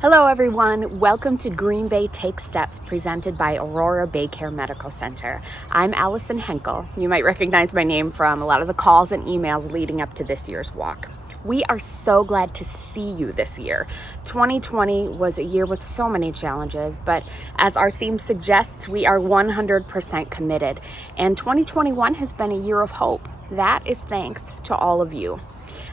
Hello everyone, welcome to Green Bay Take Steps presented by Aurora Baycare Medical Center. I'm Allison Henkel. You might recognize my name from a lot of the calls and emails leading up to this year's walk. We are so glad to see you this year. 2020 was a year with so many challenges, but as our theme suggests, we are 100% committed. And 2021 has been a year of hope. That is thanks to all of you.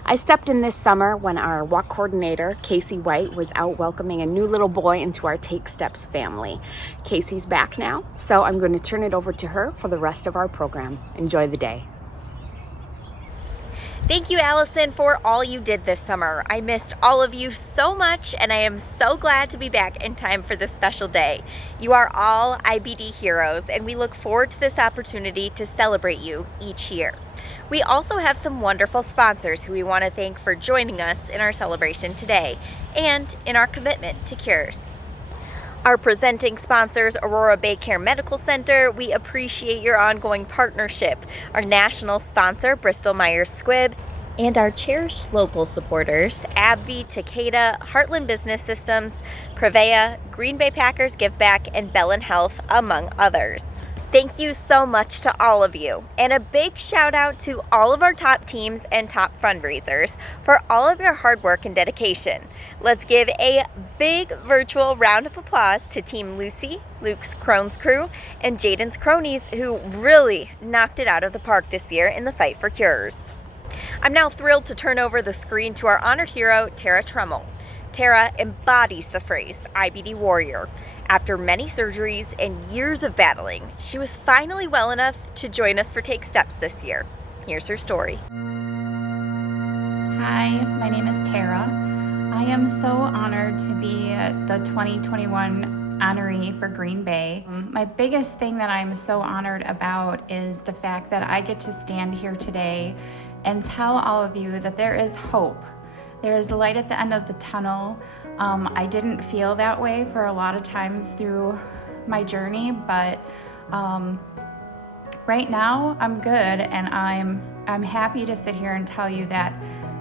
I stepped in this summer when our walk coordinator, Casey White, was out welcoming a new little boy into our Take Steps family. Casey's back now, so I'm going to turn it over to her for the rest of our program. Enjoy the day. Thank you, Allison, for all you did this summer. I missed all of you so much, and I am so glad to be back in time for this special day. You are all IBD heroes, and we look forward to this opportunity to celebrate you each year. We also have some wonderful sponsors who we want to thank for joining us in our celebration today and in our commitment to cures. Our presenting sponsors, Aurora Baycare Medical Center, we appreciate your ongoing partnership. Our national sponsor, Bristol Myers Squibb, and our cherished local supporters, AbbVie, Takeda, Heartland Business Systems, Prevea, Green Bay Packers Give Back, and Bellin Health, among others. Thank you so much to all of you, and a big shout out to all of our top teams and top fundraisers for all of your hard work and dedication. Let's give a big virtual round of applause to Team Lucy, Luke's Crohn's crew, and Jaden's cronies who really knocked it out of the park this year in the fight for cures. I'm now thrilled to turn over the screen to our honored hero, Tara Tremmel. Tara embodies the phrase IBD warrior. After many surgeries and years of battling, she was finally well enough to join us for Take Steps this year. Here's her story. Hi, my name is Tara. I am so honored to be the 2021 honoree for Green Bay. My biggest thing that I'm so honored about is the fact that I get to stand here today and tell all of you that there is hope. There is light at the end of the tunnel. I didn't feel that way for a lot of times through my journey, but right now I'm good, and I'm happy to sit here and tell you that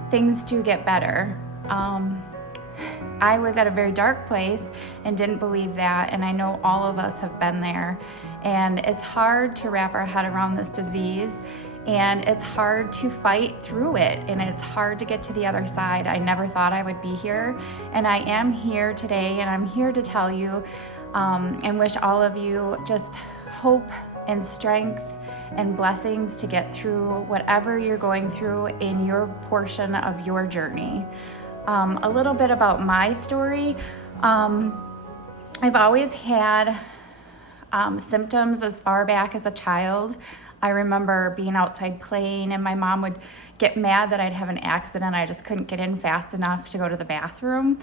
things do get better. I was at a very dark place and didn't believe that, and I know all of us have been there, and it's hard to wrap our head around this disease. And it's hard to fight through it, and it's hard to get to the other side. I never thought I would be here, and I am here today, and I'm here to tell you and wish all of you just hope and strength and blessings to get through whatever you're going through in your portion of your journey. A little bit about my story. I've always had symptoms as far back as a child. I remember being outside playing, and my mom would get mad that I'd have an accident. I just couldn't get in fast enough to go to the bathroom.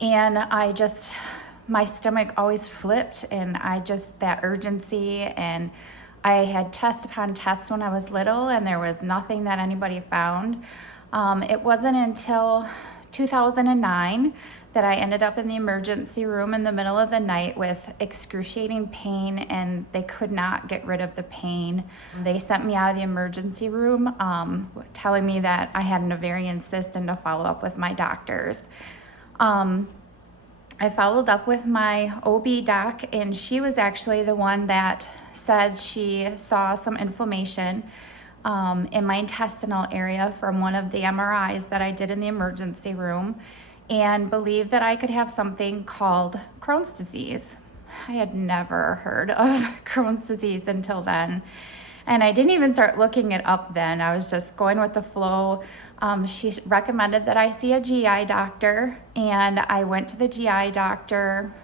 And my stomach always flipped, and that urgency, and I had test upon test when I was little, and there was nothing that anybody found. It wasn't until 2009 that I ended up in the emergency room in the middle of the night with excruciating pain, and they could not get rid of the pain. They sent me out of the emergency room, telling me that I had an ovarian cyst and to follow up with my doctors. I followed up with my OB doc, and she was actually the one that said she saw some inflammation in my intestinal area from one of the MRIs that I did in the emergency room, and believed that I could have something called Crohn's disease. I had never heard of Crohn's disease until then, and I didn't even start looking it up then. I was just going with the flow. She recommended that I see a GI doctor, and I went to the GI doctor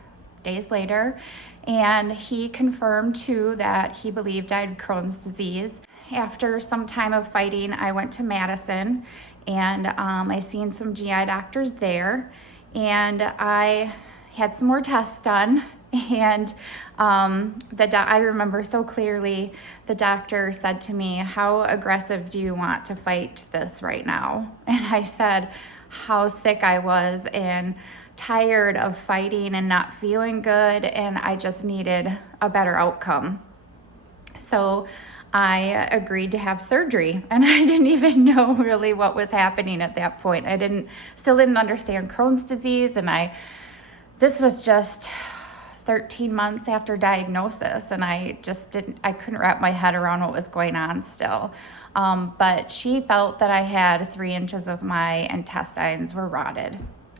days later, and he confirmed too that he believed I had Crohn's disease. After some time of fighting, I went to Madison, and I seen some GI doctors there, and I had some more tests done, and I remember so clearly the doctor said to me, "How aggressive do you want to fight this right now?" And I said how sick I was and tired of fighting and not feeling good, and I just needed a better outcome. So I agreed to have surgery, and I didn't even know really what was happening at that point. Still didn't understand Crohn's disease, and I this was just 13 months after diagnosis, and I couldn't wrap my head around what was going on still. But she felt that I had 3 inches of my intestines were rotted.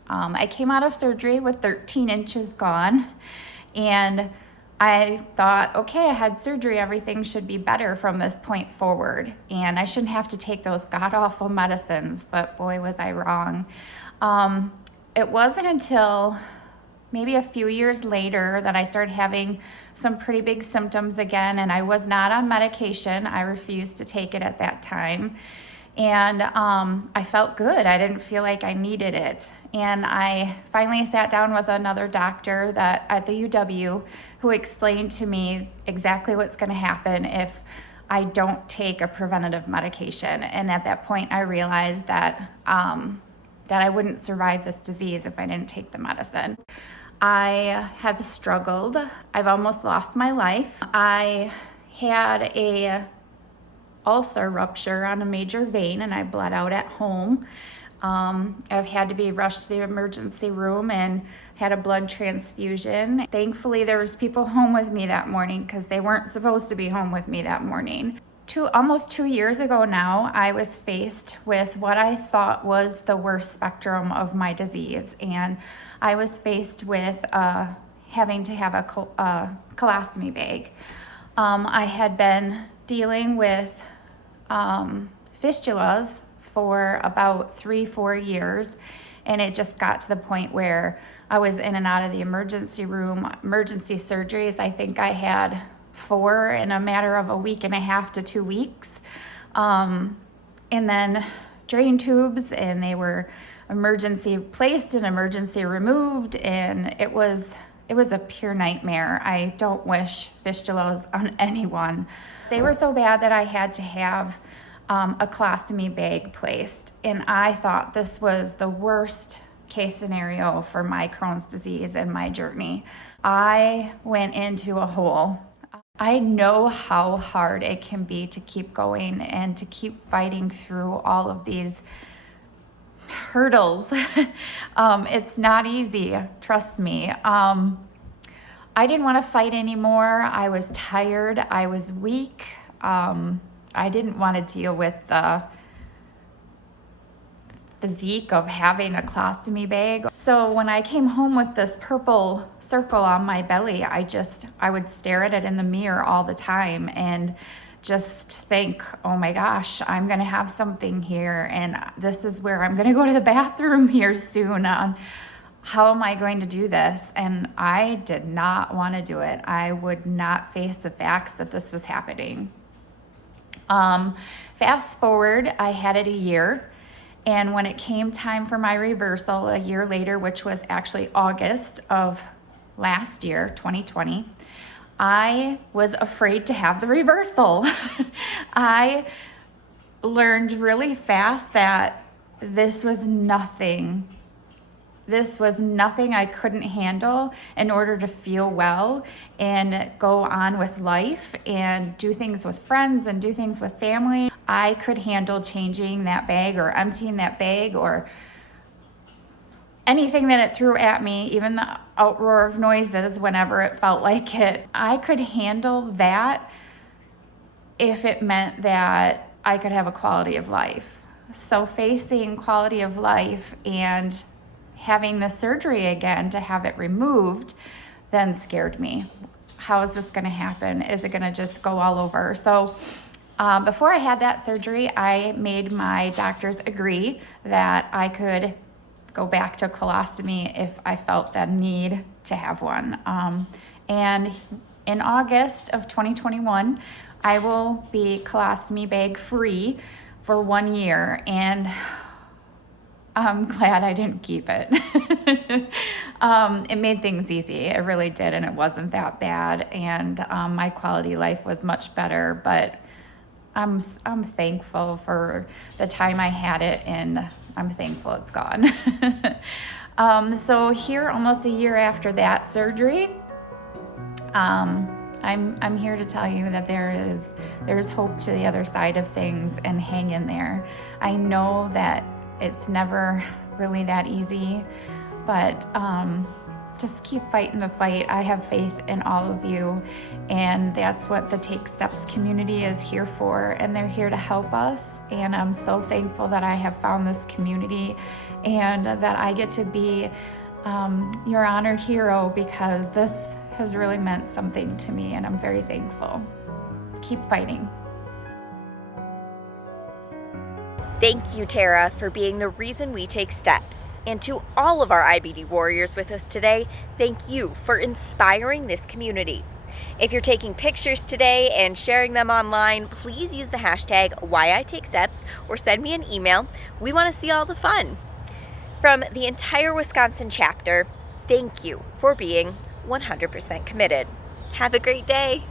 I came out of surgery with 13 inches gone, and I thought, okay, I had surgery, everything should be better from this point forward, and I shouldn't have to take those god-awful medicines, but boy, was I wrong. It wasn't until maybe a few years later that I started having some pretty big symptoms again, and I was not on medication. I refused to take it at that time. And I felt good. I didn't feel like I needed it. And I finally sat down with another doctor at the UW who explained to me exactly what's going to happen if I don't take a preventative medication. And at that point, I realized that I wouldn't survive this disease if I didn't take the medicine. I have struggled. I've almost lost my life. I had a ulcer rupture on a major vein, and I bled out at home. I've had to be rushed to the emergency room and had a blood transfusion. Thankfully, there was people home with me that morning because they weren't supposed to be home with me that morning. Almost 2 years ago now, I was faced with what I thought was the worst spectrum of my disease, and I was faced with having to have a colostomy bag. I had been dealing with fistulas for about 3-4 years, and it just got to the point where I was in and out of the emergency room, emergency surgeries. I think I had 4 in a matter of a week and a half to 2 weeks. And then drain tubes, and they were emergency placed and emergency removed, and it was a pure nightmare. I don't wish fistulas on anyone. They were so bad that I had to have a colostomy bag placed, and I thought this was the worst case scenario for my Crohn's disease and my journey. I went into a hole. I know how hard it can be to keep going and to keep fighting through all of these hurdles. It's not easy, trust me. I didn't want to fight anymore. I was tired. I was weak. I didn't want to deal with the physique of having a colostomy bag. So when I came home with this purple circle on my belly, I would stare at it in the mirror all the time and just think, oh my gosh, I'm gonna have something here, and this is where I'm gonna go to the bathroom here soon. How am I going to do this? And I did not want to do it. I would not face the facts that this was happening. Fast forward, I had it a year. And when it came time for my reversal a year later, which was actually August of last year, 2020, I was afraid to have the reversal. I learned really fast that this was nothing I couldn't handle in order to feel well and go on with life and do things with friends and do things with family. I could handle changing that bag or emptying that bag or anything that it threw at me, even the outroar of noises whenever it felt like it. I could handle that if it meant that I could have a quality of life. So facing quality of life and having the surgery again to have it removed then scared me. How is this going to happen? Is it going to just go all over? So before I had that surgery, I made my doctors agree that I could go back to colostomy if I felt the need to have one. And in August of 2021, I will be colostomy bag free for 1 year, and I'm glad I didn't keep it. It made things easy. It really did, and it wasn't that bad, and my quality of life was much better, but I'm thankful for the time I had it, and I'm thankful it's gone. So here, almost a year after that surgery, I'm here to tell you that there's hope to the other side of things, and hang in there. I know that it's never really that easy, but just keep fighting the fight. I have faith in all of you, and that's what the Take Steps community is here for, and they're here to help us. And I'm so thankful that I have found this community and that I get to be your honored hero, because this has really meant something to me, and I'm very thankful. Keep fighting. Thank you, Tara, for being the reason we take steps. And to all of our IBD warriors with us today, thank you for inspiring this community. If you're taking pictures today and sharing them online, please use the hashtag #WhyITakeSteps or send me an email. We want to see all the fun. From the entire Wisconsin chapter, thank you for being 100% committed. Have a great day.